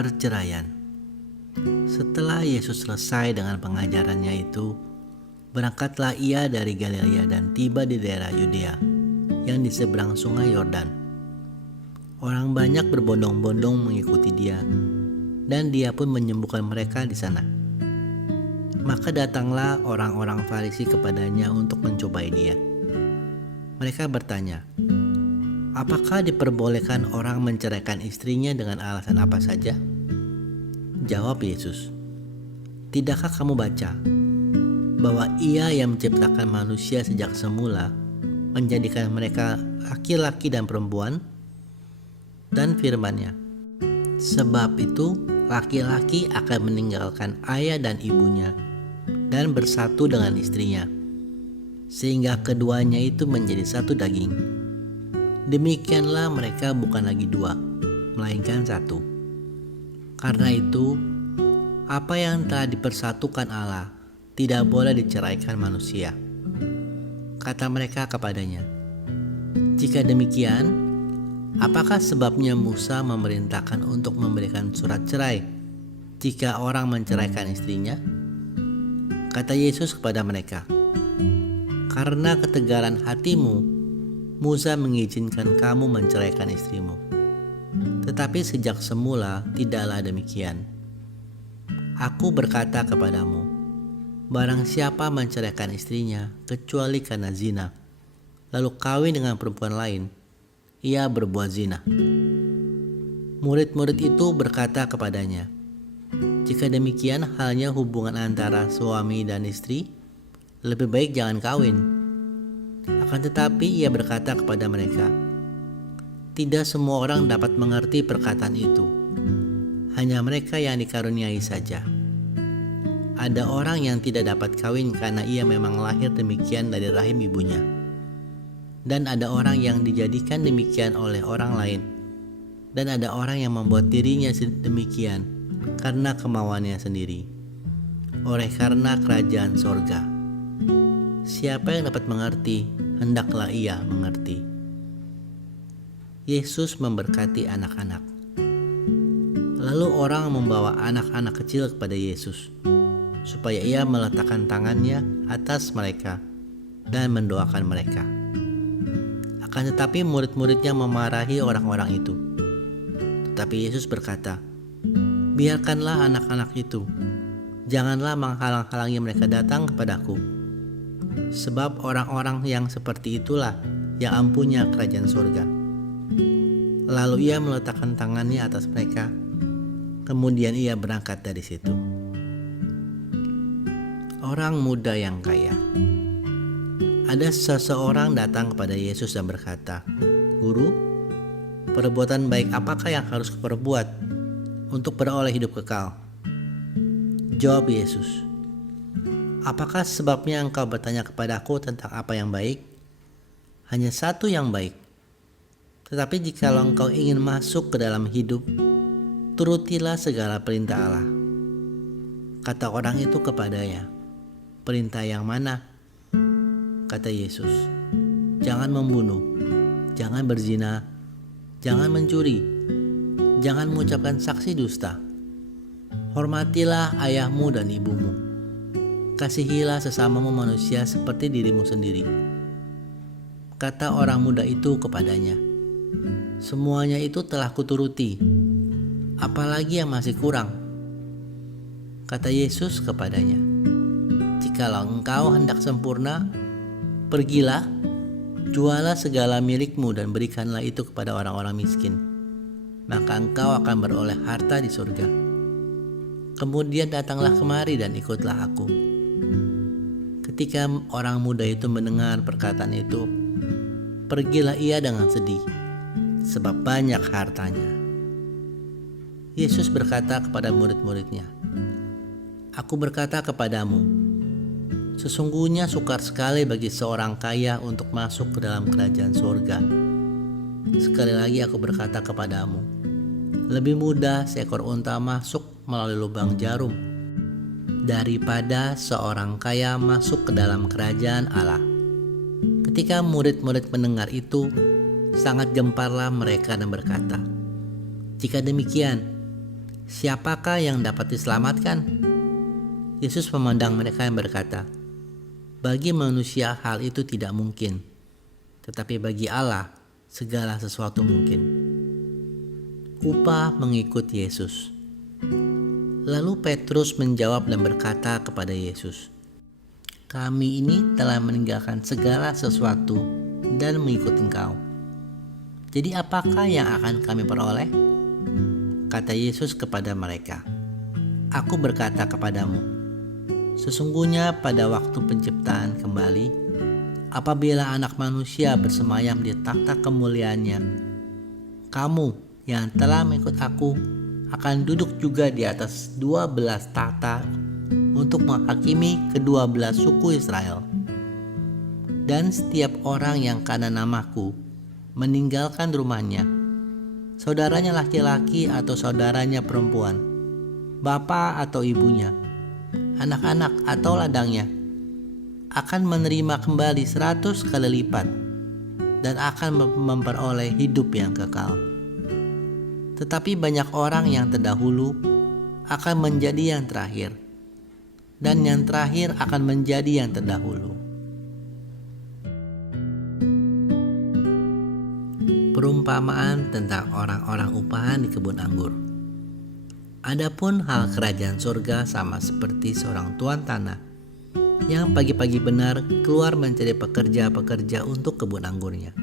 Perceraian. Setelah Yesus selesai dengan pengajarannya itu, berangkatlah ia dari Galilea dan tiba di daerah Yudea yang di seberang sungai Yordan. Orang banyak berbondong-bondong mengikuti dia, dan dia pun menyembuhkan mereka di sana. Maka datanglah orang-orang Farisi kepadanya untuk mencobai dia. Mereka bertanya, "Apakah diperbolehkan orang menceraikan istrinya dengan alasan apa saja?" Jawab Yesus, "Tidakkah kamu baca bahwa Ia yang menciptakan manusia sejak semula menjadikan mereka laki-laki dan perempuan? Dan firman-Nya, sebab itu laki-laki akan meninggalkan ayah dan ibunya dan bersatu dengan istrinya, sehingga keduanya itu menjadi satu daging. Demikianlah mereka bukan lagi dua, melainkan satu. Karena itu, apa yang telah dipersatukan Allah tidak boleh diceraikan manusia." Kata mereka kepadanya, "Jika demikian, apakah sebabnya Musa memerintahkan untuk memberikan surat cerai jika orang menceraikan istrinya?" Kata Yesus kepada mereka, "Karena ketegaran hatimu, Musa mengizinkan kamu menceraikan istrimu. Tetapi sejak semula tidaklah demikian. Aku berkata kepadamu, barang siapa menceraikan istrinya kecuali karena zina, lalu kawin dengan perempuan lain, ia berbuat zina." Murid-murid itu berkata kepadanya, "Jika demikian halnya hubungan antara suami dan istri, lebih baik jangan kawin." Akan tetapi ia berkata kepada mereka, "Tidak semua orang dapat mengerti perkataan itu, hanya mereka yang dikaruniai saja. Ada orang yang tidak dapat kawin karena ia memang lahir demikian dari rahim ibunya. Dan ada orang yang dijadikan demikian oleh orang lain. Dan ada orang yang membuat dirinya demikian karena kemauannya sendiri. Oleh karena kerajaan sorga, siapa yang dapat mengerti, hendaklah ia mengerti." Yesus memberkati anak-anak. Lalu orang membawa anak-anak kecil kepada Yesus, supaya ia meletakkan tangannya atas mereka dan mendoakan mereka. Akan tetapi murid-muridnya memarahi orang-orang itu. Tetapi Yesus berkata, "Biarkanlah anak-anak itu, janganlah menghalang-halangi mereka datang kepadaku. Sebab orang-orang yang seperti itulah yang ampunya kerajaan surga." Lalu ia meletakkan tangannya atas mereka, kemudian ia berangkat dari situ. Orang muda yang kaya. Ada seseorang datang kepada Yesus dan berkata, "Guru, perbuatan baik apakah yang harus kuperbuat untuk beroleh hidup kekal?" Jawab Yesus, "Apakah sebabnya engkau bertanya kepadaku tentang apa yang baik? Hanya satu yang baik. Tetapi jikalau engkau ingin masuk ke dalam hidup, turutilah segala perintah Allah." Kata orang itu kepadanya, "Perintah yang mana?" Kata Yesus, "Jangan membunuh, jangan berzina, jangan mencuri, jangan mengucapkan saksi dusta. Hormatilah ayahmu dan ibumu. Kasihilah sesamamu manusia seperti dirimu sendiri." Kata orang muda itu kepadanya, "Semuanya itu telah kuturuti. Apalagi yang masih kurang?" Kata Yesus kepadanya, "Jikalau engkau hendak sempurna, pergilah, jualah segala milikmu dan berikanlah itu kepada orang-orang miskin. Maka engkau akan beroleh harta di surga. Kemudian datanglah kemari dan ikutlah aku." Ketika orang muda itu mendengar perkataan itu, pergilah ia dengan sedih, sebab banyak hartanya. Yesus berkata kepada murid-muridnya, "Aku berkata kepadamu, sesungguhnya sukar sekali bagi seorang kaya untuk masuk ke dalam kerajaan surga. Sekali lagi aku berkata kepadamu, lebih mudah seekor unta masuk melalui lubang jarum daripada seorang kaya masuk ke dalam kerajaan Allah." Ketika murid-murid mendengar itu, sangat gemparlah mereka dan berkata, "Jika demikian, Siapakah yang dapat diselamatkan? Yesus memandang mereka yang berkata, bagi manusia hal itu tidak mungkin, tetapi bagi Allah segala sesuatu mungkin. Upah mengikut Yesus. Lalu Petrus menjawab dan berkata kepada Yesus, kami ini telah meninggalkan segala sesuatu dan mengikut Engkau. Jadi apakah yang akan kami peroleh? Kata Yesus kepada mereka, aku berkata kepadamu, sesungguhnya pada waktu penciptaan kembali, apabila Anak Manusia bersemayam di takhta kemuliaannya, kamu yang telah mengikut aku akan duduk juga di atas 12 takhta untuk menghakimi kedua belas suku Israel. Dan setiap orang yang karena namaku meninggalkan rumahnya, saudaranya laki-laki atau saudaranya perempuan, bapa atau ibunya, anak-anak atau ladangnya, akan menerima kembali 100 kali lipat dan akan memperoleh hidup yang kekal. Tetapi banyak orang yang terdahulu akan menjadi yang terakhir, dan yang terakhir akan menjadi yang terdahulu. Perumpamaan tentang orang-orang upahan di kebun anggur. Adapun hal kerajaan surga sama seperti seorang tuan tanah yang pagi-pagi benar keluar mencari pekerja-pekerja untuk kebun anggurnya.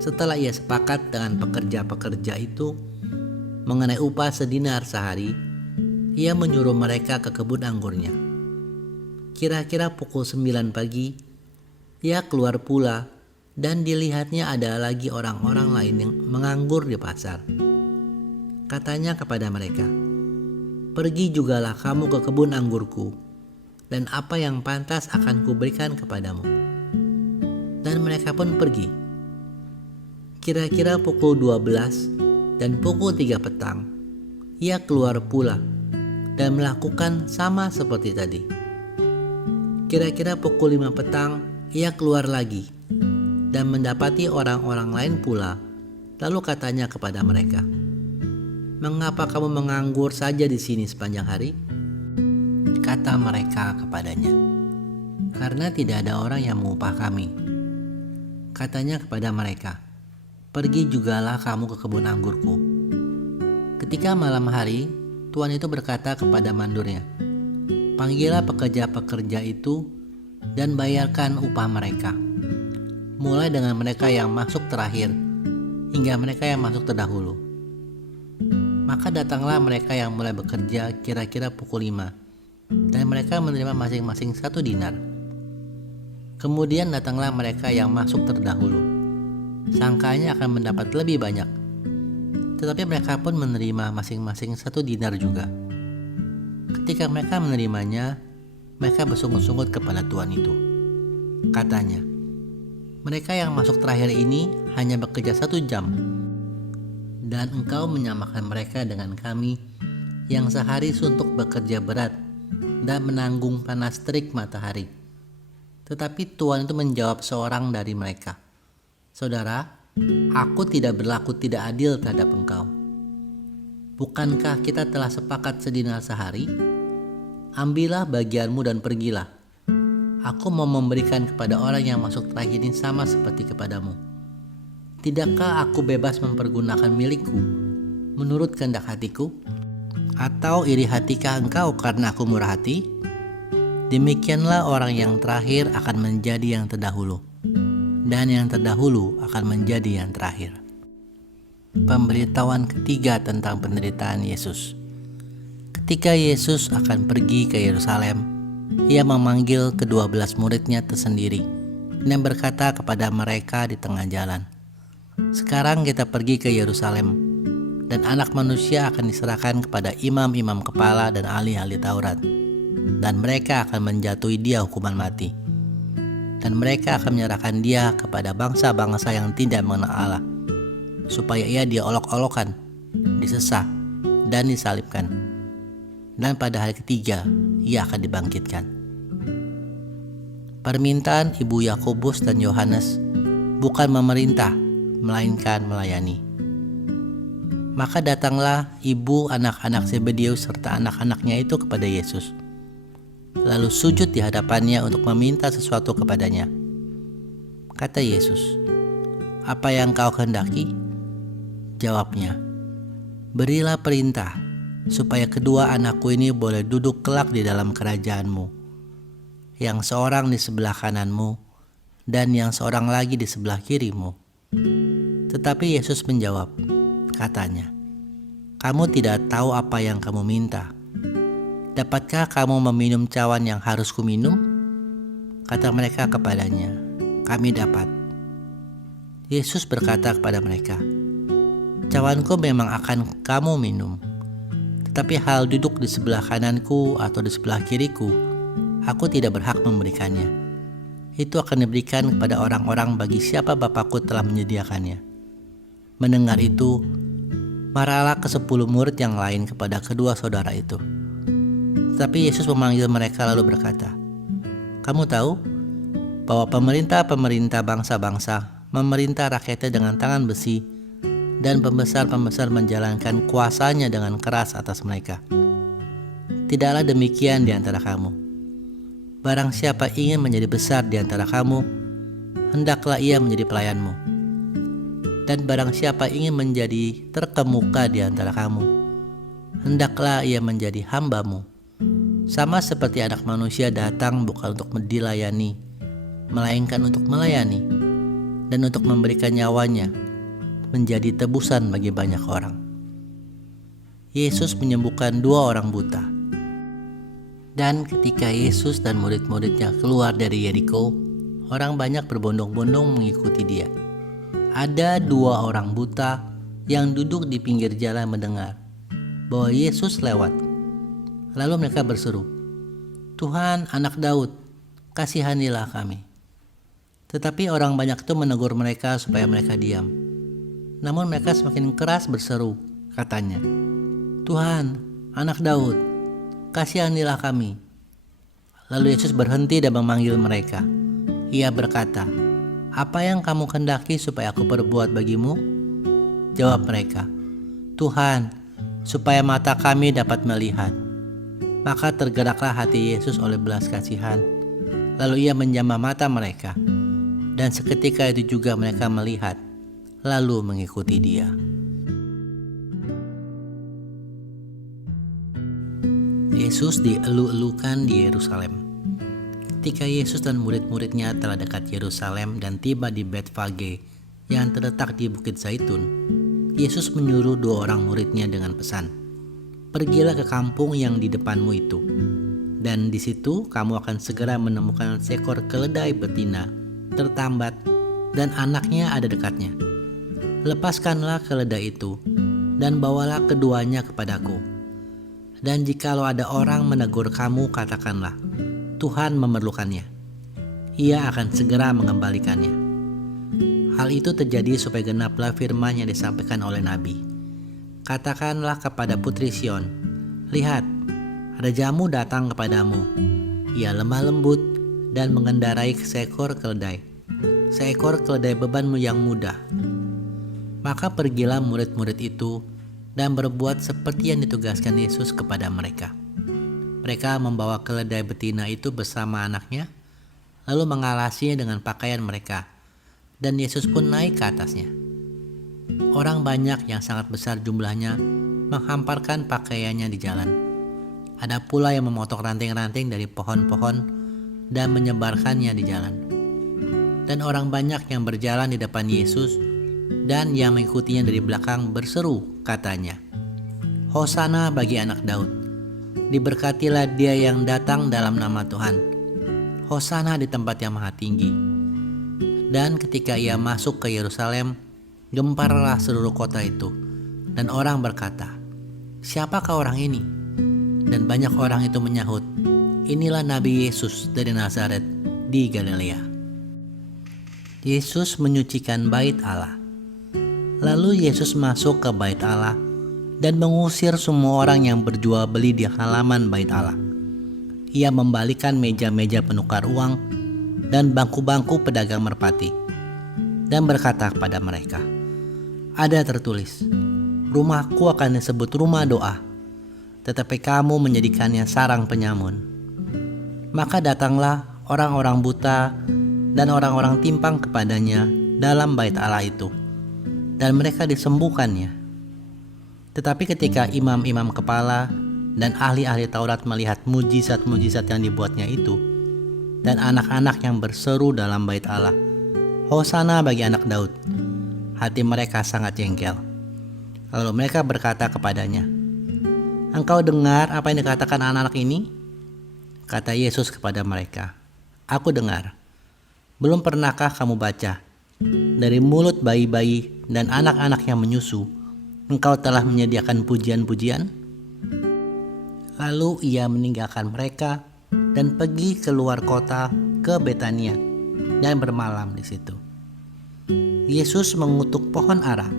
Setelah ia sepakat dengan pekerja-pekerja itu mengenai upah sedinar sehari, ia menyuruh mereka ke kebun anggurnya. Kira-kira pukul 9 pagi, ia keluar pula dan dilihatnya ada lagi orang-orang lain yang menganggur di pasar. Katanya kepada mereka, pergi jugalah kamu ke kebun anggurku, dan apa yang pantas akan kuberikan kepadamu. Dan mereka pun pergi. Kira-kira pukul 12 dan pukul 3 petang, ia keluar pula dan melakukan sama seperti tadi. Kira-kira pukul 5 petang, ia keluar lagi dan mendapati orang-orang lain pula. Lalu katanya kepada mereka, mengapa kamu menganggur saja di sini sepanjang hari? Kata mereka kepadanya, karena tidak ada orang yang mengupah kami. Katanya kepada mereka, pergi jugalah kamu ke kebun anggurku. Ketika malam hari, tuan itu berkata kepada mandurnya, panggillah pekerja-pekerja itu dan bayarkan upah mereka, mulai dengan mereka yang masuk terakhir hingga mereka yang masuk terdahulu. Maka datanglah mereka yang mulai bekerja kira-kira pukul 5, dan mereka menerima masing-masing 1 dinar. Kemudian datanglah mereka yang masuk terdahulu. Sangkanya akan mendapat lebih banyak, tetapi mereka pun menerima masing-masing 1 dinar juga. Ketika mereka menerimanya, mereka bersungut-sungut kepada tuan itu. Katanya, mereka yang masuk terakhir ini hanya bekerja 1 jam, dan engkau menyamakan mereka dengan kami yang sehari suntuk bekerja berat dan menanggung panas terik matahari. Tetapi tuan itu menjawab seorang dari mereka, saudara, aku tidak berlaku tidak adil terhadap engkau. Bukankah kita telah sepakat sedinar sehari? Ambillah bagianmu dan pergilah. Aku mau memberikan kepada orang yang masuk terakhir ini sama seperti kepadamu. Tidakkah aku bebas mempergunakan milikku menurut kehendak hatiku? Atau iri hatikah engkau karena aku murah hati? Demikianlah orang yang terakhir akan menjadi yang terdahulu, dan yang terdahulu akan menjadi yang terakhir. Pemberitahuan ketiga tentang penderitaan Yesus. Ketika Yesus akan pergi ke Yerusalem, ia memanggil ke-12 muridnya tersendiri dan berkata kepada mereka di tengah jalan, sekarang kita pergi ke Yerusalem, dan Anak Manusia akan diserahkan kepada imam-imam kepala dan ahli-ahli Taurat, dan mereka akan menjatuhi dia hukuman mati, dan mereka akan menyerahkan dia kepada bangsa-bangsa yang tidak mengenal Allah, supaya ia diolok-olokkan, disesah, dan disalibkan, dan pada hari ketiga ia akan dibangkitkan. Permintaan ibu Yakobus dan Yohanes bukan memerintah, melainkan melayani. Maka datanglah ibu anak-anak Zebedeus serta anak-anaknya itu kepada Yesus, lalu sujud di hadapannya untuk meminta sesuatu kepadanya. Kata Yesus, "Apa yang kau kehendaki?" Jawabnya, "Berilah perintah supaya kedua anakku ini boleh duduk kelak di dalam kerajaanmu, yang seorang di sebelah kananmu dan yang seorang lagi di sebelah kirimu." Tetapi Yesus menjawab, katanya, "Kamu tidak tahu apa yang kamu minta. Dapatkah kamu meminum cawan yang harus kuminum?" Kata mereka kepadanya, "Kami dapat." Yesus berkata kepada mereka, "Cawanku memang akan kamu minum, tetapi hal duduk di sebelah kananku atau di sebelah kiriku, aku tidak berhak memberikannya. Itu akan diberikan kepada orang-orang bagi siapa Bapakku telah menyediakannya." Mendengar itu, marahlah ke-10 murid yang lain kepada kedua saudara itu. Tetapi Yesus memanggil mereka lalu berkata, "Kamu tahu bahwa pemerintah-pemerintah bangsa-bangsa memerintah rakyatnya dengan tangan besi, dan pembesar-pembesar menjalankan kuasanya dengan keras atas mereka. Tidaklah demikian di antara kamu. Barang siapa ingin menjadi besar di antara kamu, hendaklah ia menjadi pelayanmu. Dan barang siapa ingin menjadi terkemuka di antara kamu, hendaklah ia menjadi hambamu. Sama seperti Anak Manusia datang bukan untuk dilayani, melainkan untuk melayani, dan untuk memberikan nyawanya menjadi tebusan bagi banyak orang." Yesus menyembuhkan 2 orang buta. Dan ketika Yesus dan murid-muridnya keluar dari Yeriko, orang banyak berbondong-bondong mengikuti dia. Ada 2 orang buta yang duduk di pinggir jalan mendengar bahwa Yesus lewat. Lalu mereka berseru, "Tuhan, Anak Daud, kasihanilah kami." Tetapi orang banyak itu menegur mereka supaya mereka diam. Namun mereka semakin keras berseru, katanya, "Tuhan, Anak Daud, kasihanilah kami." Lalu Yesus berhenti dan memanggil mereka. Ia berkata, "Apa yang kamu kehendaki supaya aku perbuat bagimu?" Jawab mereka, "Tuhan, supaya mata kami dapat melihat." Maka tergeraklah hati Yesus oleh belas kasihan. Lalu ia menjamah mata mereka, dan seketika itu juga mereka melihat, lalu mengikuti dia. Yesus dielu-elukan di Yerusalem. Ketika Yesus dan murid-muridnya telah dekat Yerusalem dan tiba di Betfage yang terletak di Bukit Zaitun, Yesus menyuruh 2 orang muridnya dengan pesan, "Pergilah ke kampung yang di depanmu itu, dan di situ kamu akan segera menemukan seekor keledai betina tertambat dan anaknya ada dekatnya. Lepaskanlah keledai itu dan bawalah keduanya kepadaku. Dan jikalau ada orang menegur kamu, katakanlah, Tuhan memerlukannya. Ia akan segera mengembalikannya." Hal itu terjadi supaya genaplah firman yang disampaikan oleh Nabi. "Katakanlah kepada putri Sion, lihat, rajamu datang kepadamu. Ia lemah lembut dan mengendarai seekor keledai bebanmu yang mudah." Maka pergilah murid-murid itu dan berbuat seperti yang ditugaskan Yesus kepada mereka. Mereka membawa keledai betina itu bersama anaknya, lalu mengalasinya dengan pakaian mereka, dan Yesus pun naik ke atasnya. Orang banyak yang sangat besar jumlahnya menghamparkan pakaiannya di jalan. Ada pula yang memotong ranting-ranting dari pohon-pohon dan menyebarkannya di jalan. Dan orang banyak yang berjalan di depan Yesus dan yang mengikutinya dari belakang berseru, katanya, "Hosana bagi Anak Daud. Diberkatilah dia yang datang dalam nama Tuhan. Hosana di tempat yang maha tinggi." Dan ketika ia masuk ke Yerusalem, gemparlah seluruh kota itu, dan orang berkata, "Siapakah orang ini?" Dan banyak orang itu menyahut, "Inilah Nabi Yesus dari Nazaret di Galilea." Yesus menyucikan bait Allah. Lalu Yesus masuk ke bait Allah dan mengusir semua orang yang berjual beli di halaman bait Allah. Ia membalikan meja-meja penukar uang dan bangku-bangku pedagang merpati, dan berkata kepada mereka, "Ada tertulis, Rumahku akan disebut rumah doa, tetapi kamu menjadikannya sarang penyamun. Maka datanglah orang-orang buta dan orang-orang timpang kepadanya dalam bait Allah itu, dan mereka disembuhkannya. Tetapi ketika imam-imam kepala dan ahli-ahli Taurat melihat mujizat-mujizat yang dibuatnya itu, dan anak-anak yang berseru dalam bait Allah, "Hosana bagi anak Daud," hati mereka sangat jengkel. Lalu mereka berkata kepadanya, "Engkau dengar apa yang dikatakan anak-anak ini?" Kata Yesus kepada mereka, "Aku dengar. Belum pernahkah kamu baca, dari mulut bayi-bayi dan anak-anak yang menyusu, engkau telah menyediakan pujian-pujian?" Lalu ia meninggalkan mereka dan pergi keluar kota ke Betania dan bermalam di situ. Yesus mengutuk pohon ara.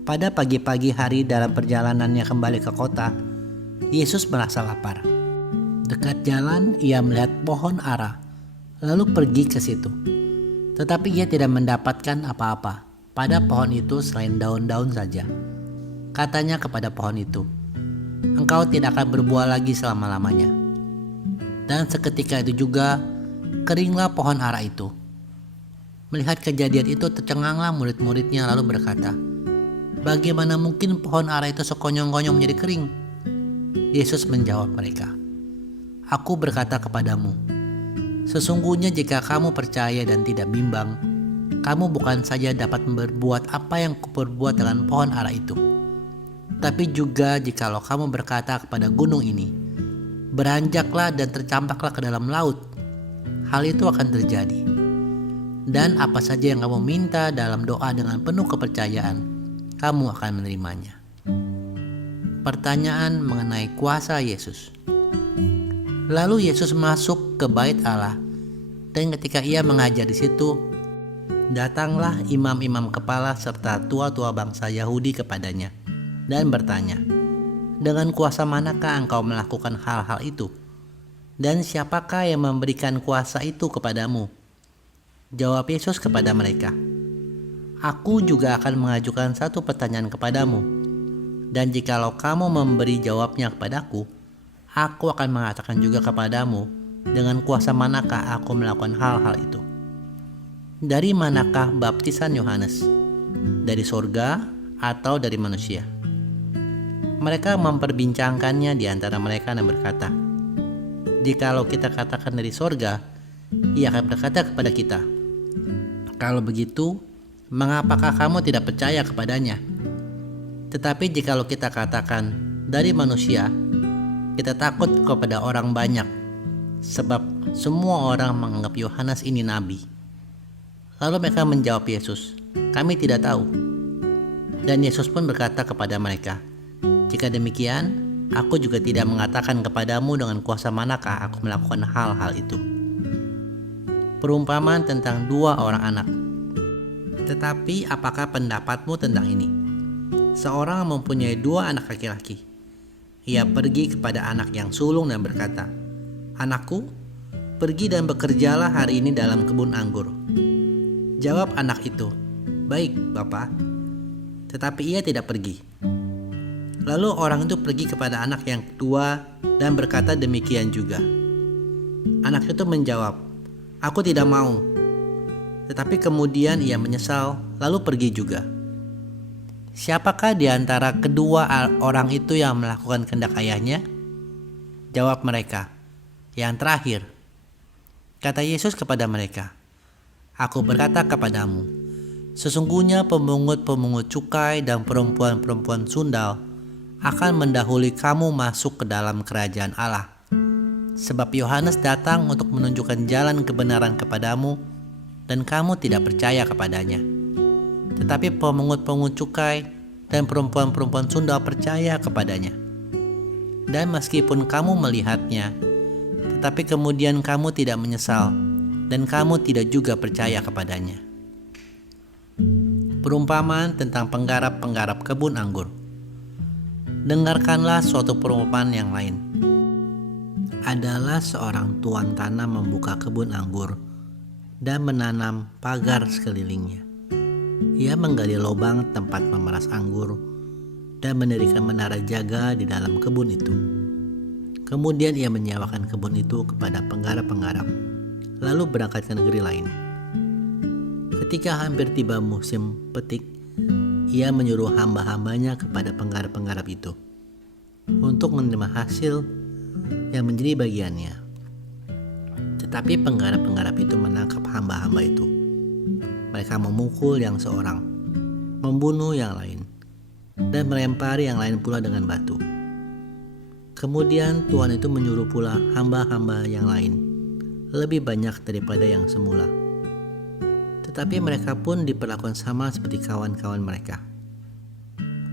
Pada pagi-pagi hari dalam perjalanannya kembali ke kota, Yesus merasa lapar. Dekat jalan ia melihat pohon ara, lalu pergi ke situ. Tetapi ia tidak mendapatkan apa-apa pada pohon itu selain daun-daun saja. Katanya kepada pohon itu, "Engkau tidak akan berbuah lagi selama-lamanya." Dan seketika itu juga keringlah pohon ara itu. Melihat kejadian itu tercenganglah murid-muridnya lalu berkata, "Bagaimana mungkin pohon ara itu sekonyong-konyong menjadi kering?" Yesus menjawab mereka, "Aku berkata kepadamu, sesungguhnya jika kamu percaya dan tidak bimbang, kamu bukan saja dapat berbuat apa yang kuperbuat dengan pohon ara itu, tapi juga jikalau kamu berkata kepada gunung ini, beranjaklah dan tercampaklah ke dalam laut, hal itu akan terjadi. Dan apa saja yang kamu minta dalam doa dengan penuh kepercayaan, kamu akan menerimanya." Pertanyaan mengenai kuasa Yesus. Lalu Yesus masuk ke bait Allah, dan ketika ia mengajar di situ, datanglah imam-imam kepala serta tua-tua bangsa Yahudi kepadanya dan bertanya, "Dengan kuasa manakah engkau melakukan hal-hal itu? Dan siapakah yang memberikan kuasa itu kepadamu?" Jawab Yesus kepada mereka, "Aku juga akan mengajukan satu pertanyaan kepadamu. Dan jikalau kamu memberi jawabnya kepadaku, aku akan mengatakan juga kepadamu dengan kuasa manakah aku melakukan hal-hal itu. Dari manakah baptisan Yohanes? Dari sorga atau dari manusia?" Mereka memperbincangkannya di antara mereka dan berkata, "Jikalau kita katakan dari sorga, ia akan berkata kepada kita, 'Kalau begitu, mengapakah kamu tidak percaya kepadanya?' Tetapi jikalau kita katakan dari manusia, kita takut kepada orang banyak, sebab semua orang menganggap Yohanes ini nabi." Lalu mereka menjawab Yesus, "Kami tidak tahu." Dan Yesus pun berkata kepada mereka, "Jika demikian, aku juga tidak mengatakan kepadamu dengan kuasa manakah aku melakukan hal-hal itu." Perumpamaan tentang dua orang anak. Tetapi apakah pendapatmu tentang ini? Seorang mempunyai dua anak laki-laki. Ia pergi kepada anak yang sulung dan berkata, "Anakku, pergi dan bekerjalah hari ini dalam kebun anggur." Jawab anak itu, "Baik, Bapa." Tetapi ia tidak pergi. Lalu orang itu pergi kepada anak yang kedua dan berkata demikian juga. Anak itu menjawab, "Aku tidak mau." Tetapi kemudian ia menyesal lalu pergi juga. Siapakah di antara kedua orang itu yang melakukan kehendak ayahnya? Jawab mereka, "Yang terakhir." Kata Yesus kepada mereka, "Aku berkata kepadamu, sesungguhnya pemungut-pemungut cukai dan perempuan-perempuan sundal akan mendahului kamu masuk ke dalam kerajaan Allah. Sebab Yohanes datang untuk menunjukkan jalan kebenaran kepadamu, dan kamu tidak percaya kepadanya. Tetapi pemungut-pemungut cukai dan perempuan-perempuan sundal percaya kepadanya. Dan meskipun kamu melihatnya, tetapi kemudian kamu tidak menyesal, dan kamu tidak juga percaya kepadanya." Perumpamaan tentang penggarap-penggarap kebun anggur. Dengarkanlah suatu perumpamaan yang lain. Adalah seorang tuan tanah membuka kebun anggur dan menanam pagar sekelilingnya. Ia menggali lubang tempat memeras anggur, dan mendirikan menara jaga di dalam kebun itu. Kemudian ia menyewakan kebun itu kepada penggarap-penggarap, lalu berangkat ke negeri lain. Ketika hampir tiba musim petik, ia menyuruh hamba-hambanya kepada penggarap-penggarap itu untuk menerima hasil yang menjadi bagiannya. Tetapi penggarap-penggarap itu menangkap hamba-hamba itu. Mereka memukul yang seorang, membunuh yang lain, dan melempari yang lain pula dengan batu. Kemudian Tuhan itu menyuruh pula hamba-hamba yang lain, lebih banyak daripada yang semula. Tetapi mereka pun diperlakukan sama seperti kawan-kawan mereka.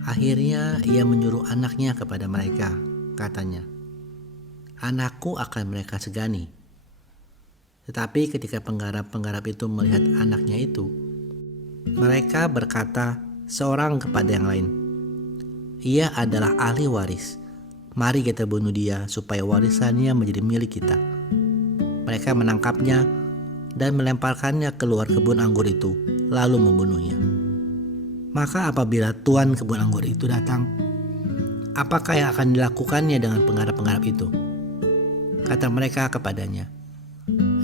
Akhirnya ia menyuruh anaknya kepada mereka, katanya, "Anakku akan mereka segani." Tetapi ketika penggarap-penggarap itu melihat anaknya itu, mereka berkata seorang kepada yang lain, "Ia adalah ahli waris. Mari kita bunuh dia supaya warisannya menjadi milik kita." Mereka menangkapnya dan melemparkannya keluar kebun anggur itu, lalu membunuhnya. Maka apabila tuan kebun anggur itu datang, apakah yang akan dilakukannya dengan penggarap-penggarap itu? Kata mereka kepadanya,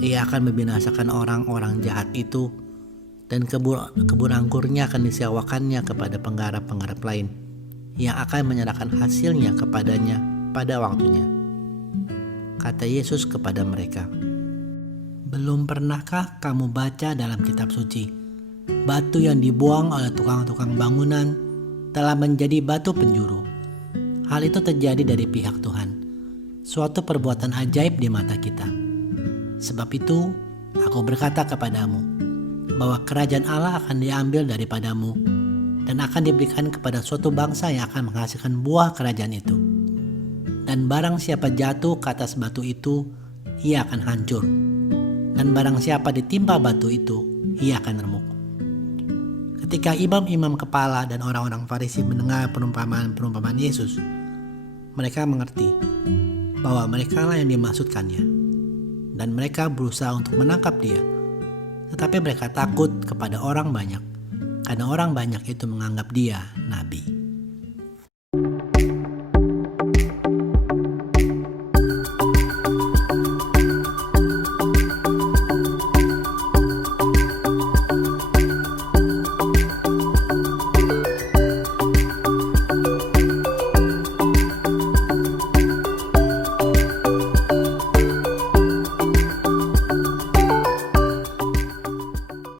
"Ia akan membinasakan orang-orang jahat itu, dan kebun anggurnya akan disewakannya kepada penggarap-penggarap lain yang akan menyerahkan hasilnya kepadanya pada waktunya." Kata Yesus kepada mereka, "Belum pernahkah kamu baca dalam kitab suci, batu yang dibuang oleh tukang-tukang bangunan telah menjadi batu penjuru? Hal itu terjadi dari pihak Tuhan, suatu perbuatan ajaib di mata kita. Sebab itu, aku berkata kepadamu, bahwa kerajaan Allah akan diambil daripadamu dan akan diberikan kepada suatu bangsa yang akan menghasilkan buah kerajaan itu. Dan barang siapa jatuh ke atas batu itu, ia akan hancur. Dan barang siapa ditimpa batu itu, ia akan remuk." Ketika imam-imam kepala dan orang-orang Farisi mendengar perumpamaan Yesus, mereka mengerti bahwa merekalah yang dimaksudkannya. Dan mereka berusaha untuk menangkap dia. Tetapi mereka takut kepada orang banyak, karena orang banyak itu menganggap dia nabi.